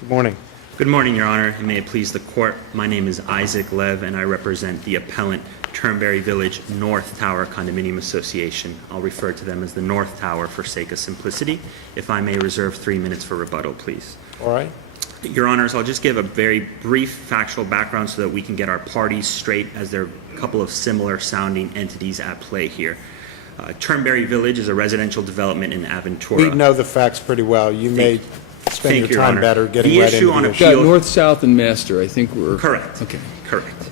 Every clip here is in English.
Good morning. Good morning, Your Honor, and may it please the Court. My name is Isaac Lev, and I represent the appellant Turnberry Village North Tower Condominium Association. I'll refer to them as the North Tower for sake of simplicity. If I may reserve 3 minutes for rebuttal, please. All right. Your Honors, I'll just give a very brief factual background so that we can get our parties straight, as there are a couple of similar sounding entities at play here. Turnberry Village is a residential development in Aventura. We know the facts pretty well. You may spend your time Honor. better getting The right issue into on the appeal- issue. North, South, and Master, I think we're... Correct. Okay. Correct.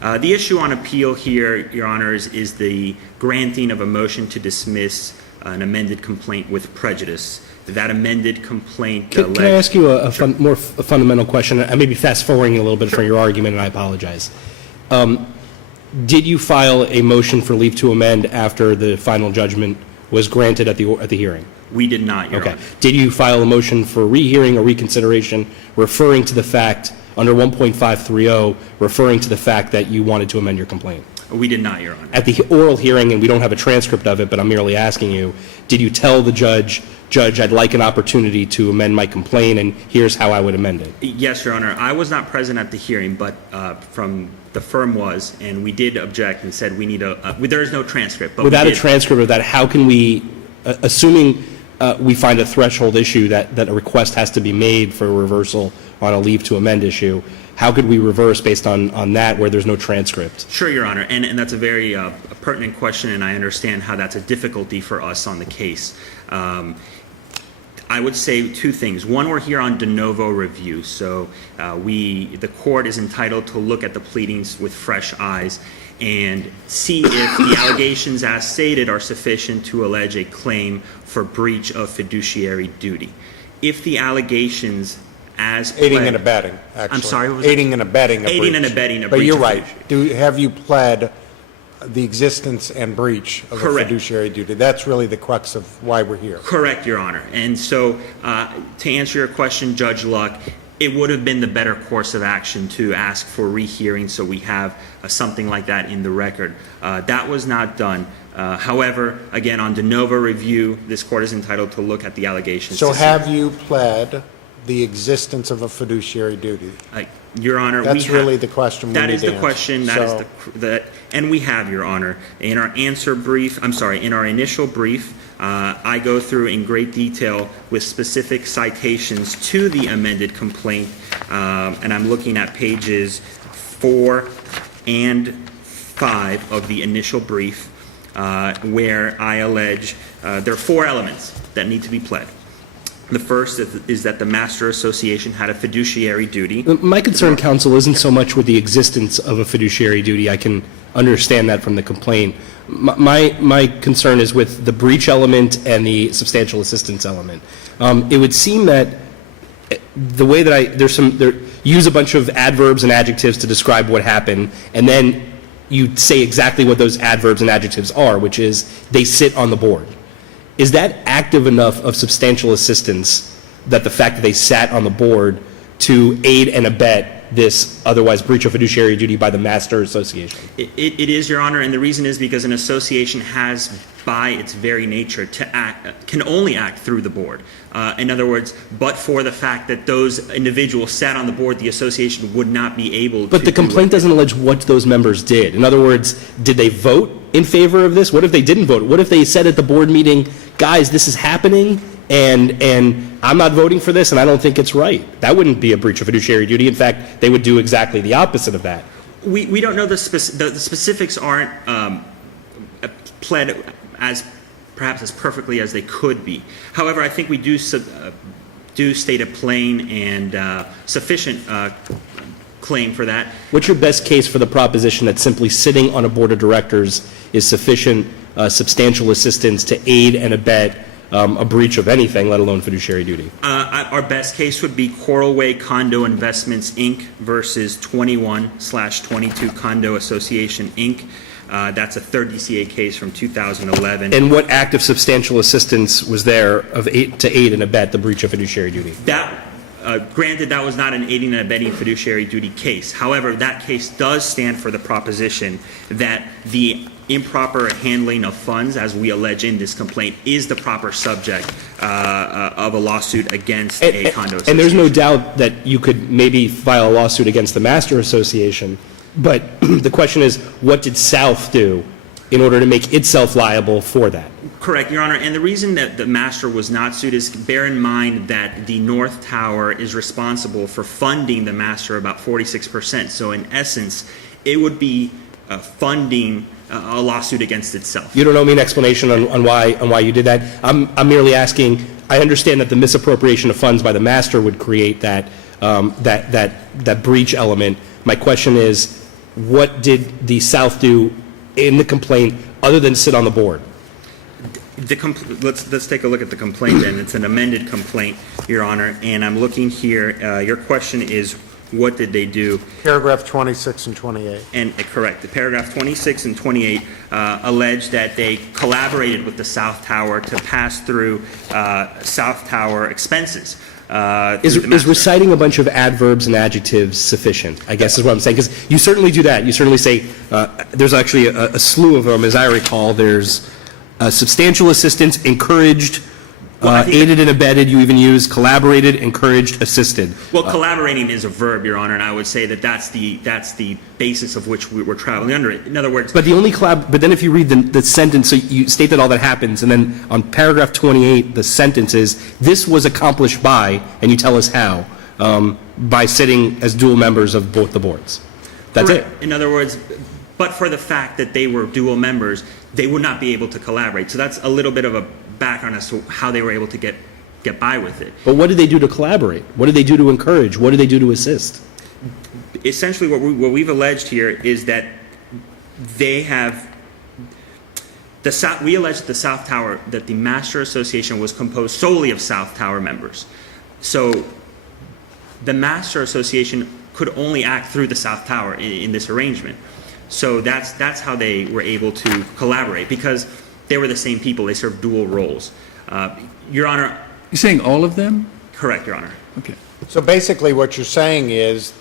The issue on appeal here, Your Honors, is the granting of a motion to dismiss an amended complaint with prejudice. That amended complaint Can I ask you a fundamental question? I may be fast-forwarding a little bit from your argument, and I apologize. Did you file a motion for leave to amend after the final judgment was granted at the hearing? We did not, Your Okay. Honor. Did you file a motion for rehearing or reconsideration referring to the fact, under 1.530, referring to the fact that you wanted to amend your complaint? We did not, Your Honor. At the oral hearing, and we don't have a transcript of it, but I'm merely asking you, did you tell the judge, I'd like an opportunity to amend my complaint, and here's how I would amend it? Yes, Your Honor. I was not present at the hearing, but from the firm was, and we did object and said we need there is no transcript. But Without a transcript of that, how can we, assuming we find a threshold issue that a request has to be made for a reversal on a leave to amend issue, how could we reverse based on that where there's no transcript? Sure, Your Honor, and that's a very pertinent question, and I understand how that's a difficulty for us on the case. I would say two things. One, we're here on de novo review, so the court is entitled to look at the pleadings with fresh eyes and see if the allegations as stated are sufficient to allege a claim for breach of fiduciary duty. If the allegations as Aiding pled- and abetting, actually. I'm sorry, what was that? Aiding and abetting a breach. Aiding and abetting a But breach you're of right. fiduciary. Have you pled the existence and breach of a Correct. fiduciary duty? That's really the crux of why we're here. Correct, Your Honor. And so, to answer your question, Judge Luck, it would have been the better course of action to ask for rehearing so we have something like that in the record. That was not done. However, again, on de novo review, this court is entitled to look at the allegations. So to see- have you pled the existence of a fiduciary duty? Your Honor, That's really the question we That need is to the answer. question. That is the and we have, Your Honor, in our in our initial brief, I go through in great detail with specific citations to the amended complaint, and I'm looking at pages 4 and 5 of the initial brief, where I allege there are 4 elements that need to be pled. The first is that the Master Association had a fiduciary duty. My concern, counsel, isn't so much with the existence of a fiduciary duty. I can understand that from the complaint. My concern is with the breach element and the substantial assistance element. It would seem that the way that use a bunch of adverbs and adjectives to describe what happened, and then you say exactly what those adverbs and adjectives are, which is they sit on the board. Is that active enough of substantial assistance that the fact that they sat on the board to aid and abet this otherwise breach of fiduciary duty by the Master Association? It is, Your Honor, and the reason is because an association has, by its very nature, can only act through the board. In other words, but for the fact that those individuals sat on the board, the association would not be able to. But the complaint doesn't allege what those members did. In other words, did they vote in favor of this? What if they didn't vote? What if they said at the board meeting, guys, this is happening, and I'm not voting for this, and I don't think it's right? That wouldn't be a breach of fiduciary duty. In fact, they would do exactly the opposite of that. We don't know the specifics aren't pled perhaps as perfectly as they could be. However, I think we do state a plain and sufficient claim for that. What's your best case for the proposition that simply sitting on a board of directors is sufficient substantial assistance to aid and abet a breach of anything, let alone fiduciary duty? Our best case would be Coralway Condo Investments, Inc. versus 21/22 Condo Association, Inc. That's a third DCA case from 2011. And what act of substantial assistance was there to aid and abet the breach of fiduciary duty? Granted, that was not an aiding and abetting fiduciary duty case. However, that case does stand for the proposition that the improper handling of funds, as we allege in this complaint, is the proper subject of a lawsuit against a condo association. And there's no doubt that you could maybe file a lawsuit against the master association, but the question is, what did South do in order to make itself liable for that? Correct, Your Honor. And the reason that the master was not sued is, bear in mind that the North Tower is responsible for funding the master about 46%. So in essence, it would be funding a lawsuit against itself. You don't owe me an explanation on why you did that. I'm merely asking, I understand that the misappropriation of funds by the master would create that breach element. My question is, what did the South do in the complaint other than sit on the board? Let's take a look at the complaint then. It's an amended complaint, Your Honor, and I'm looking here. Your question is, what did they do? Paragraph 26 and 28. And correct. The paragraph 26 and 28 allege that they collaborated with the South Tower to pass through South Tower expenses. Is reciting a bunch of adverbs and adjectives sufficient, I guess is what I'm saying? Because you certainly do that. You certainly say, there's actually a slew of them, as I recall. There's substantial assistance, encouraged, aided and abetted, you even use collaborated, encouraged, assisted. Well, collaborating is a verb, Your Honor, and I would say that that's the basis of which we're traveling under it. In other words, But then if you read the sentence, so you state that all that happens, and then on paragraph 28, the sentence is, this was accomplished by, and you tell us how, by sitting as dual members of both the boards. That's it. in other words, but for the fact that they were dual members, they would not be able to collaborate. So that's a little bit of a background as to how they were able to get by with it. But what did they do to collaborate? What did they do to encourage? What did they do to assist? Essentially, what we've alleged here is that they have we allege that the South Tower, that the Master Association was composed solely of South Tower members. So the Master Association could only act through the South Tower in this arrangement. So that's how they were able to collaborate, because they were the same people. They served dual roles. Your Honor. You're saying all of them? Correct, Your Honor. Okay. So basically what you're saying is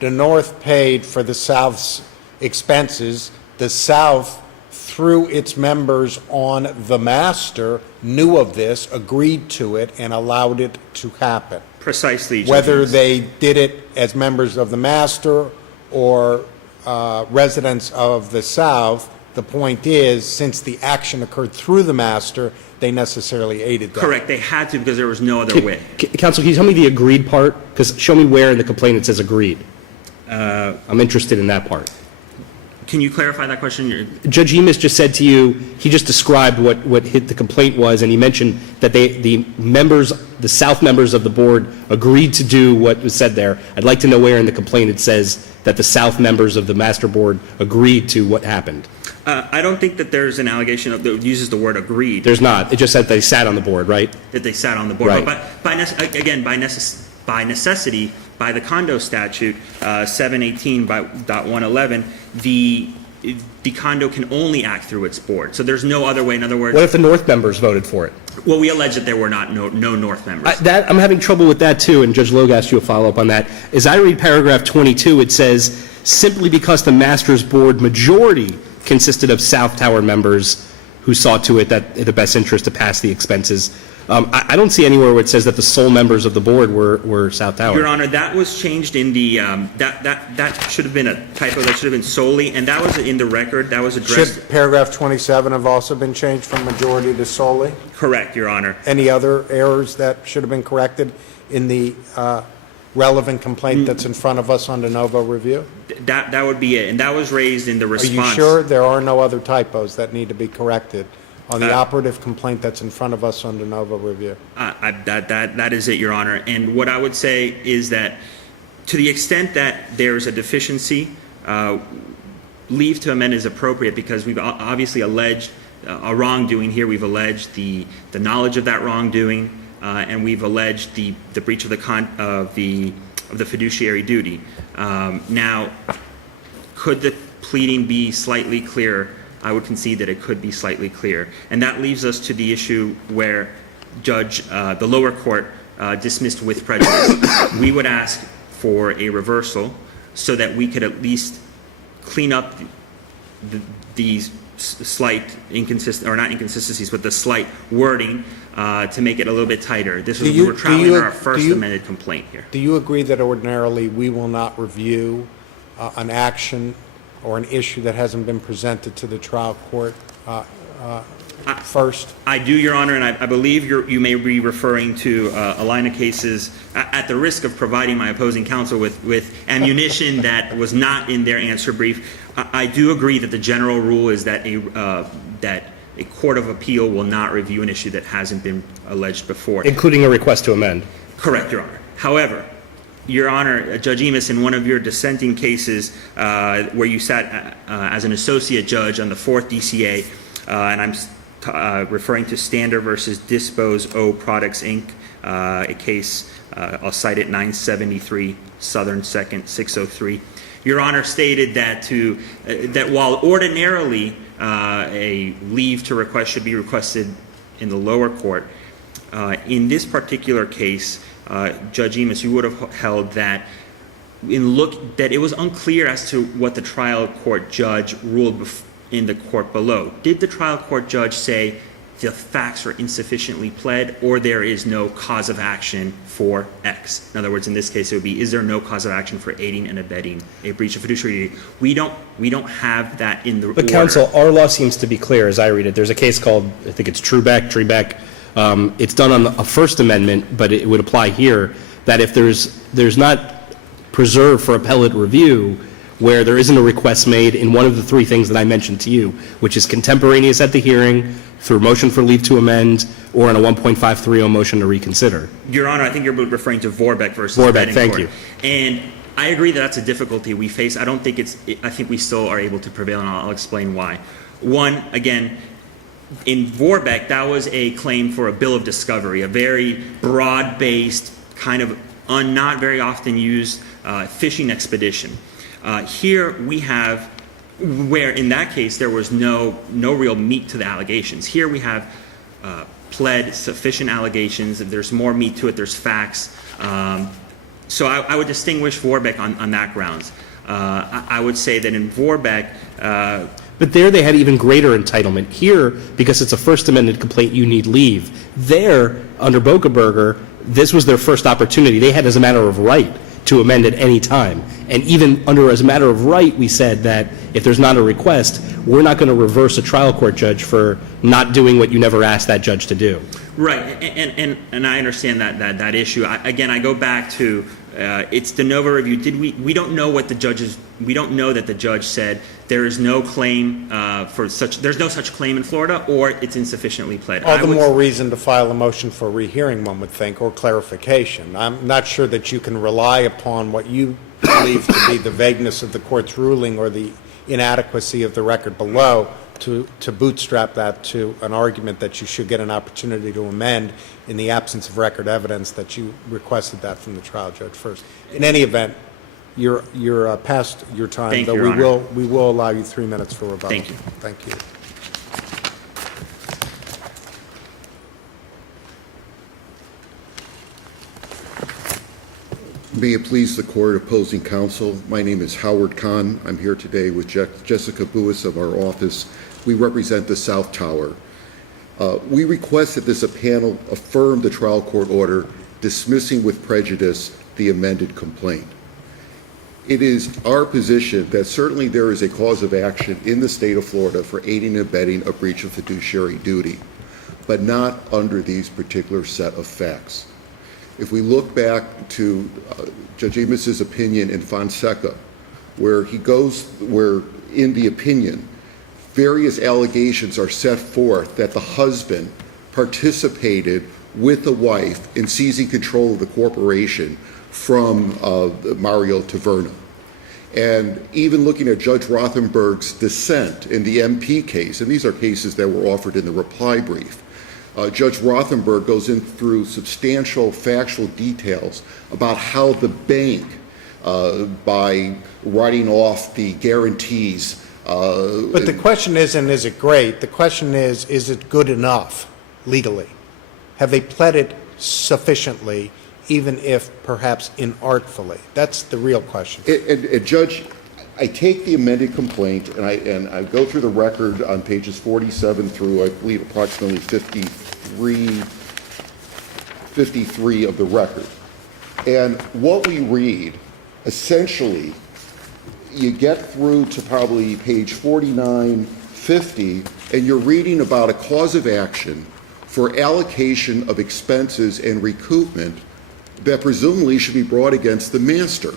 the North paid for the South's expenses. The South, through its members on the master, knew of this, agreed to it, and allowed it to happen. Precisely. Whether Judge. they did it as members of the master or residents of the South, the point is, since the action occurred through the master, they necessarily aided that. Correct. They had to, because there was no other way. Counsel, can you tell me the agreed part? Because show me where in the complaint it says agreed. I'm interested in that part. Can you clarify that question? Judge Emis just said to you, he just described what the complaint was, and he mentioned that the South members of the board agreed to do what was said there. I'd like to know where in the complaint it says that the South members of the master board agreed to what happened. I don't think that there's an allegation that uses the word agreed. There's not. It just said they sat on the board, right? That they sat on the board. Right. But by necessity, by the condo statute, 718.111, the condo can only act through its board. So there's no other way. In other words, What if the North members voted for it? well, we allege that there were no North members. I'm having trouble with that, too, and Judge Logue asked you a follow-up on that. As I read paragraph 22, it says, simply because the master's board majority consisted of South Tower members who saw to it that in the best interest to pass the expenses. I don't see anywhere where it says that the sole members of the board were South Tower. Your Honor, that was changed in the, that should have been a typo. That should have been solely, and that was in the record. That was addressed. Should paragraph 27 have also been changed from majority to solely? Correct, Your Honor. Any other errors that should have been corrected in the relevant complaint that's in front of us on de novo review? That would be it, and that was raised in the response. Are you sure there are no other typos that need to be corrected on the operative complaint that's in front of us on de novo review? That is it, Your Honor. And what I would say is that to the extent that there's a deficiency, leave to amend is appropriate, because we've obviously alleged a wrongdoing here. We've alleged the knowledge of that wrongdoing, and we've alleged the breach of the fiduciary duty. Now, could the pleading be slightly clearer? I would concede that it could be slightly clearer. And that leaves us to the issue where the lower court dismissed with prejudice. We would ask for a reversal so that we could at least clean up these slight not inconsistencies, but the slight wording to make it a little bit tighter. This was, Do you- we were traveling do you- under our first do you- amended complaint here. Do you agree that ordinarily we will not review an action or an issue that hasn't been presented to the trial court first? I do, Your Honor, and I believe you may be referring to a line of cases, at the risk of providing my opposing counsel with ammunition that was not in their answer brief. I do agree that the general rule is that a court of appeal will not review an issue that hasn't been alleged before. Including a request to amend. Correct, Your Honor. However, Your Honor, Judge Emis, in one of your dissenting cases where you sat as an associate judge on the 4th DCA, and I'm referring to Stander versus Dispose O Products, Inc., a case, I'll cite it, 973 Southern 2nd 603. Your Honor stated that while ordinarily a leave to request should be requested in the lower court, in this particular case, Judge Emis, you would have held that that it was unclear as to what the trial court judge ruled in the court below. Did the trial court judge say the facts are insufficiently pled, or there is no cause of action for X? In other words, in this case, it would be, is there no cause of action for aiding and abetting a breach of fiduciary duty? We don't have that in the order. But counsel, our law seems to be clear as I read it. There's a case called, I think it's Trebeck. It's done on a First Amendment, but it would apply here, that if there's not preserved for appellate review where there isn't a request made in one of the three things that I mentioned to you, which is contemporaneous at the hearing, through motion for leave to amend, or in a 1.530 motion to reconsider. Your Honor, I think you're referring to Vorbeck versus Vorbeck, thank Bettencourt. you. And I agree that that's a difficulty we face. I think we still are able to prevail, and I'll explain why. One, again, in Vorbeck, that was a claim for a bill of discovery, a very broad-based, kind of not very often used fishing expedition. Here we have, where in that case there was no real meat to the allegations. Here we have pled sufficient allegations. There's more meat to it. There's facts. So I would distinguish Vorbeck on that grounds. I would say that in Vorbeck, But there they had even greater entitlement. Here, because it's a First Amendment complaint, you need leave. There, under Bokeberger, this was their first opportunity. They had as a matter of right to amend at any time. And even under as a matter of right, we said that if there's not a request, we're not going to reverse a trial court judge for not doing what you never asked that judge to do. right, and I understand that issue. Again, I go back to it's de novo review. We don't know what the judges. We don't know that the judge said there is no claim there's no such claim in Florida, or it's insufficiently pled. All the more reason to file a motion for rehearing, one would think, or clarification. I'm not sure that you can rely upon what you believe to be the vagueness of the court's ruling or the inadequacy of the record below to bootstrap that to an argument that you should get an opportunity to amend in the absence of record evidence that you requested that from the trial judge first. In any event, you're past your time, Thank though you, Your Honor. we will allow you 3 minutes for rebuttal. Thank you. Thank you. May it please the court, opposing counsel, my name is Howard Kahn. I'm here today with Jessica Buis of our office. We represent the South Tower. We request that this panel affirm the trial court order dismissing with prejudice the amended complaint. It is our position that certainly there is a cause of action in the state of Florida for aiding and abetting a breach of fiduciary duty, but not under these particular set of facts. If we look back to Judge Amos's opinion in Fonseca, where in the opinion, various allegations are set forth that the husband participated with the wife in seizing control of the corporation from Mario Taverna. And even looking at Judge Rothenberg's dissent in the MP case, and these are cases that were offered in the reply brief, Judge Rothenberg goes in through substantial factual details about how the bank, by writing off the guarantees. But the question isn't, is it great? The question is it good enough legally? Have they pled it sufficiently, even if perhaps inartfully? That's the real question. And Judge, I take the amended complaint and I go through the record on pages 47 through, I believe, approximately 53 of the record. And what we read, essentially, you get through to probably page 49, 50, and you're reading about a cause of action for allocation of expenses and recoupment that presumably should be brought against the master.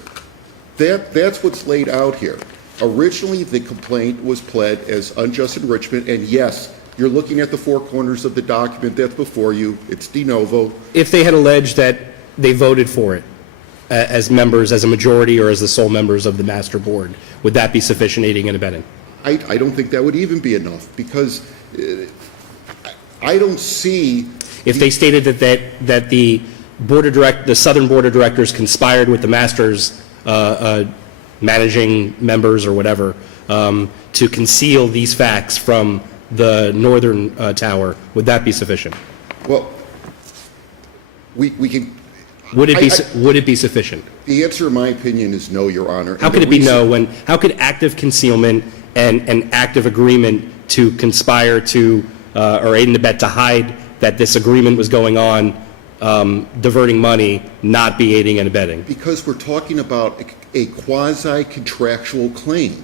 That's what's laid out here. Originally, the complaint was pled as unjust enrichment, and yes, you're looking at the four corners of the document that's before you. It's de novo. If they had alleged that they voted for it as members, as a majority, or as the sole members of the master board, would that be sufficient aiding and abetting? I don't think that would even be enough, because I don't see... If they stated that the Southern Board of Directors conspired with the master's managing members or whatever to conceal these facts from the northern tower, would that be sufficient? Well, we can... Would it be sufficient? The answer, in my opinion, is no, Your Honor. How could it be no how could active concealment and active agreement to conspire to or aid and abet to hide that this agreement was going on, diverting money, not be aiding and abetting? Because we're talking about a quasi-contractual claim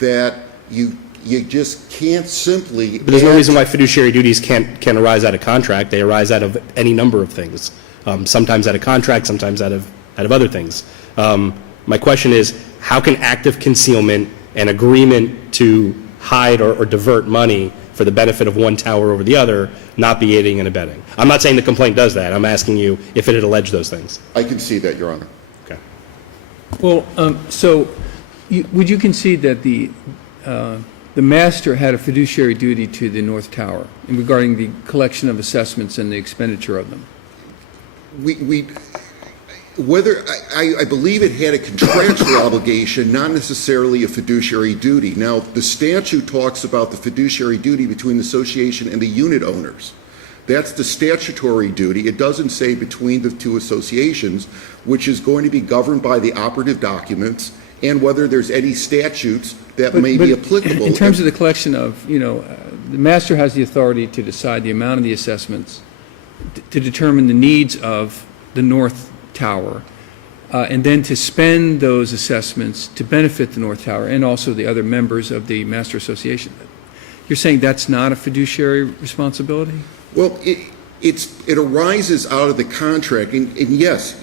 that you just can't simply... But there's no reason why fiduciary duties can't arise out of contract. They arise out of any number of things. Sometimes out of contract, sometimes out of other things. My question is, how can active concealment and agreement to hide or divert money for the benefit of one tower over the other not be aiding and abetting? I'm not saying the complaint does that. I'm asking you if it had alleged those things. I can see that, Your Honor. Okay. Well, would you concede that the master had a fiduciary duty to the North Tower regarding the collection of assessments and the expenditure of them? I believe it had a contractual obligation, not necessarily a fiduciary duty. Now, the statute talks about the fiduciary duty between the association and the unit owners. That's the statutory duty. It doesn't say between the two associations, which is going to be governed by the operative documents and whether there's any statutes that may be applicable. In terms of the collection of, the master has the authority to decide the amount of the assessments, to determine the needs of the North Tower, and then to spend those assessments to benefit the North Tower and also the other members of the Master Association. You're saying that's not a fiduciary responsibility? Well, it arises out of the contract, and yes,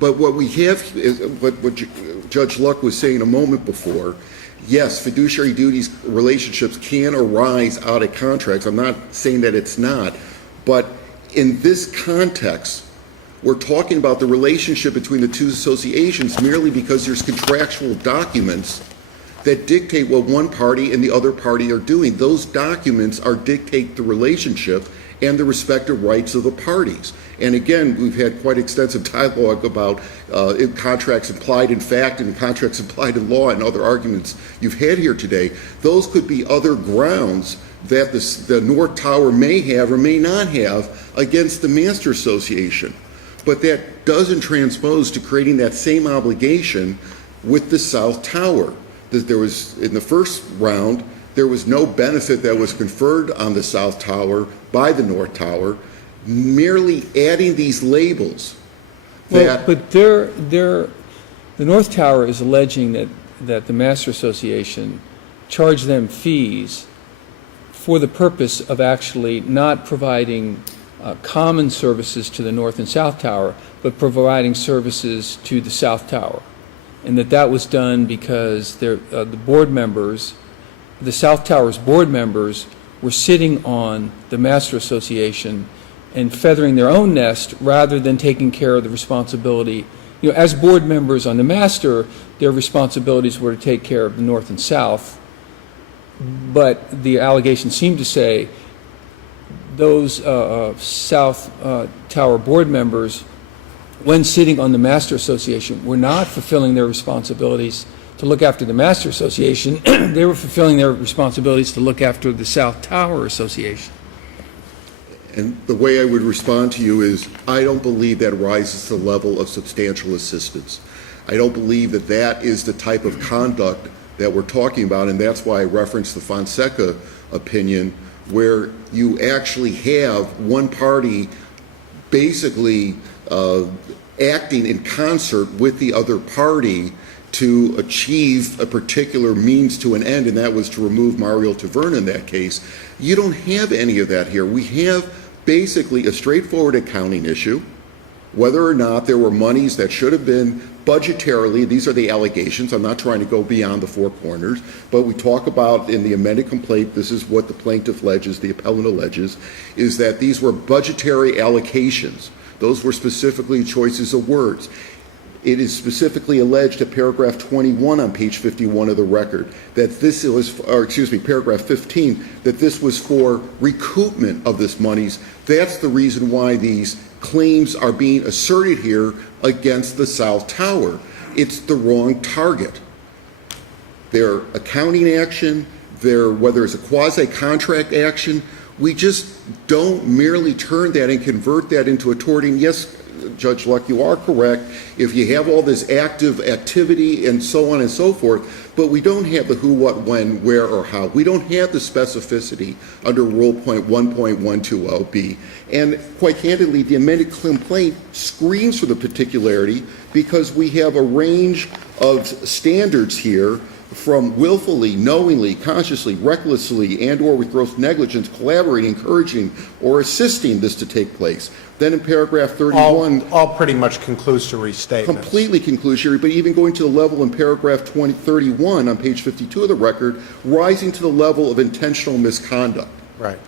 but what we have is what Judge Luck was saying a moment before. Yes, fiduciary duties relationships can arise out of contracts. I'm not saying that it's not, but in this context, we're talking about the relationship between the two associations merely because there's contractual documents that dictate what one party and the other party are doing. Those documents dictate the relationship and the respective rights of the parties. And again, we've had quite extensive dialogue about contracts implied in fact and contracts implied in law and other arguments you've had here today. Those could be other grounds that the North Tower may have or may not have against the Master Association. But that doesn't transpose to creating that same obligation with the South Tower. That there was, in the first round, there was no benefit that was conferred on the South Tower by the North Tower, merely adding these labels. Well, but the North Tower is alleging that the Master Association charged them fees for the purpose of actually not providing common services to the North and South Tower, but providing services to the South Tower. And that was done because the board members, the South Tower's board members, were sitting on the Master Association and feathering their own nest rather than taking care of the responsibility. As board members on the Master, their responsibilities were to take care of the North and South, but the allegations seem to say those South Tower board members, when sitting on the Master Association, were not fulfilling their responsibilities to look after the Master Association. They were fulfilling their responsibilities to look after the South Tower Association. And the way I would respond to you is, I don't believe that rises to the level of substantial assistance. I don't believe that that is the type of conduct that we're talking about, and that's why I referenced the Fonseca opinion, where you actually have one party basically acting in concert with the other party to achieve a particular means to an end, and that was to remove Mario Taverna in that case. You don't have any of that here. We have basically a straightforward accounting issue, whether or not there were monies that should have been budgetarily, these are the allegations, I'm not trying to go beyond the four corners, but we talk about in the amended complaint, this is what the plaintiff alleges, the appellant alleges, is that these were budgetary allocations. Those were specifically choices of words. It is specifically alleged at paragraph 21 on page 51 of the record that this was, or excuse me, paragraph 15, that this was for recoupment of this monies. That's the reason why these claims are being asserted here against the South Tower. It's the wrong target. Their accounting action, whether it's a quasi-contract action, we just don't merely turn that and convert that into a tort. And yes, Judge Luck, you are correct. If you have all this active activity and so on and so forth, but we don't have the who, what, when, where, or how. We don't have the specificity under Rule Point 1.120B. And quite candidly, the amended complaint screams for the particularity because we have a range of standards here from willfully, knowingly, consciously, recklessly, and or with gross negligence, collaborating, encouraging, or assisting this to take place. Then in paragraph 31... All pretty much conclusory statements. Completely conclusory, but even going to the level in paragraph 31 on page 52 of the record, rising to the level of intentional misconduct. Right.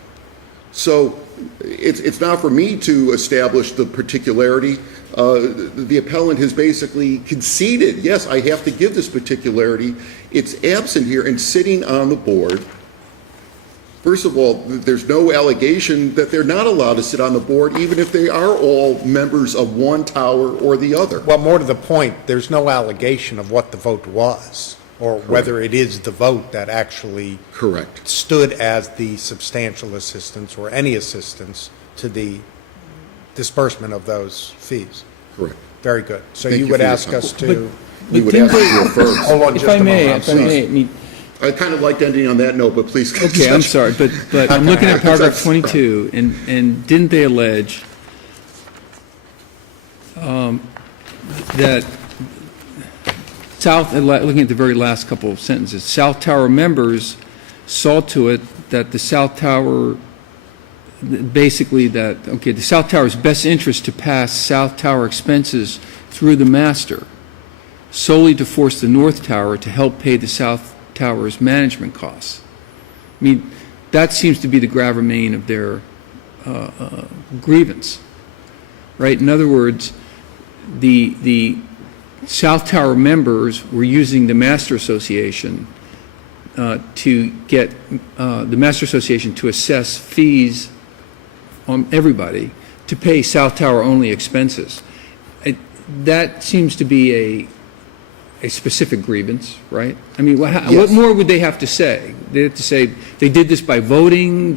So it's not for me to establish the particularity. The appellant has basically conceded, yes, I have to give this particularity. It's absent here and sitting on the board. First of all, there's no allegation that they're not allowed to sit on the board, even if they are all members of one tower or the other. Well, more to the point, there's no allegation of what the vote was, or Correct. whether it is the vote that actually Correct. stood as the substantial assistance or any assistance to the disbursement of those fees. Correct. Very good. So Thank you you would for your ask us time. to... We would didn't ask you to affirm. Hold on just If I a may, moment. if I may, I mean, I kind of liked ending on that note, but please. okay, I'm sorry, but I'm looking at paragraph 22, and didn't they allege that looking at the very last couple of sentences, South Tower members saw to it that the South Tower, basically that, okay, the South Tower's best interest to pass South Tower expenses through the master, solely to force the North Tower to help pay the South Tower's management costs. I mean, that seems to be the gravamen of their grievance, right? In other words, the South Tower members were using the Master Association to get the Master Association to assess fees on everybody to pay South Tower only expenses. That seems to be a specific grievance, right? I mean, Yes. what more would they have to say? They have to say they did this by voting.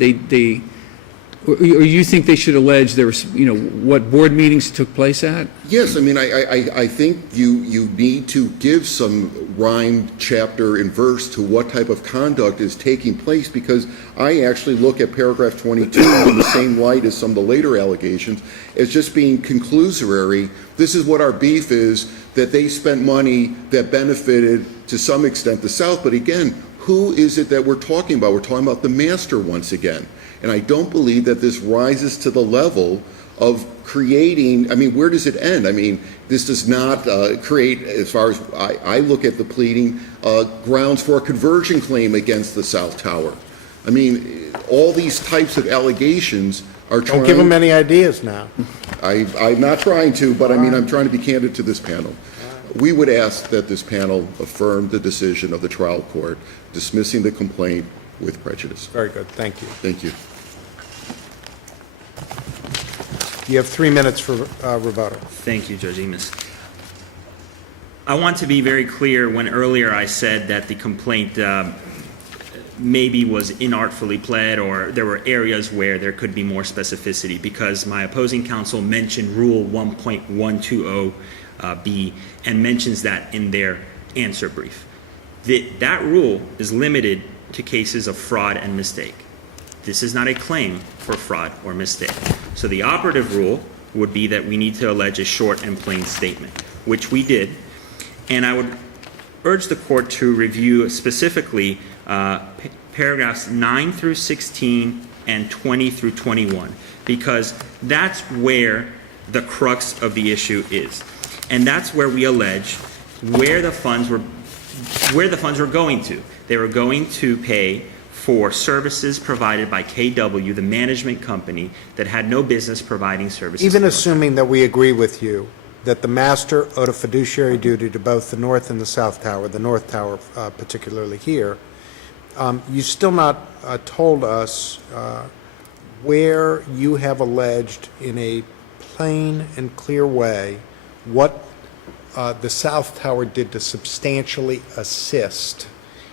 Or you think they should allege there was, what board meetings took place at? Yes, I mean, I think you need to give some rhyme, chapter, and verse to what type of conduct is taking place, because I actually look at paragraph 22 in the same light as some of the later allegations as just being conclusory. This is what our beef is, that they spent money that benefited to some extent the South. But again, who is it that we're talking about? We're talking about the master once again. And I don't believe that this rises to the level of creating, I mean, where does it end? I mean, this does not create, as far as I look at the pleading, grounds for a conversion claim against the South Tower. I mean, all these types of allegations are trying... Don't give them any ideas now. I'm not trying to, but I mean, I'm trying to be candid to this panel. We would ask that this panel affirm the decision of the trial court dismissing the complaint with prejudice. Very good. Thank you. Thank you. You have 3 minutes for rebuttal. Thank you, Judge Emis. I want to be very clear when earlier I said that the complaint maybe was inartfully pled, or there were areas where there could be more specificity, because my opposing counsel mentioned Rule 1.120B and mentions that in their answer brief. That rule is limited to cases of fraud and mistake. This is not a claim for fraud or mistake. So the operative rule would be that we need to allege a short and plain statement, which we did. And I would urge the court to review specifically paragraphs 9 through 16 and 20 through 21, because that's where the crux of the issue is. And that's where we allege where the funds were going to. They were going to pay for services provided by KW, the management company that had no business providing services. Even assuming that we agree with you that the master owed a fiduciary duty to both the North and the South Tower, the North Tower particularly here, you still not told us where you have alleged in a plain and clear way what the South Tower did to substantially assist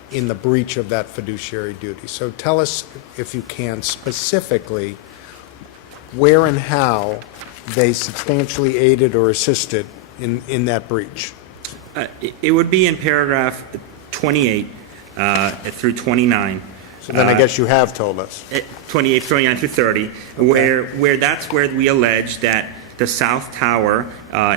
in the breach of that fiduciary duty. So tell us, if you can, specifically where and how they substantially aided or assisted in that breach. It would be in paragraph 28 through 29. So then I guess you have told us. 28, 29 through 30, where that's where we allege that the South Tower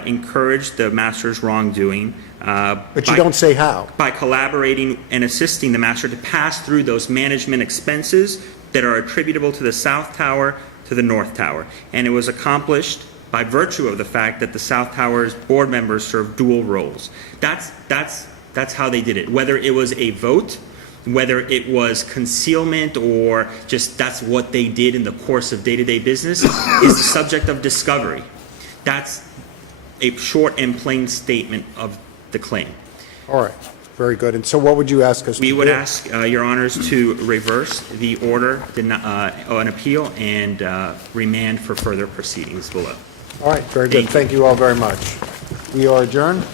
encouraged the master's wrongdoing. But you don't say how. By collaborating and assisting the master to pass through those management expenses that are attributable to the South Tower to the North Tower. And it was accomplished by virtue of the fact that the South Tower's board members served dual roles. That's how they did it. Whether it was a vote, whether it was concealment, or just that's what they did in the course of day-to-day business is the subject of discovery. That's a short and plain statement of the claim. All right. Very good. And so what would you ask us to do? We would ask your honors to reverse the order on appeal and remand for further proceedings below. All right. Very good. Thank you all very much. We are adjourned.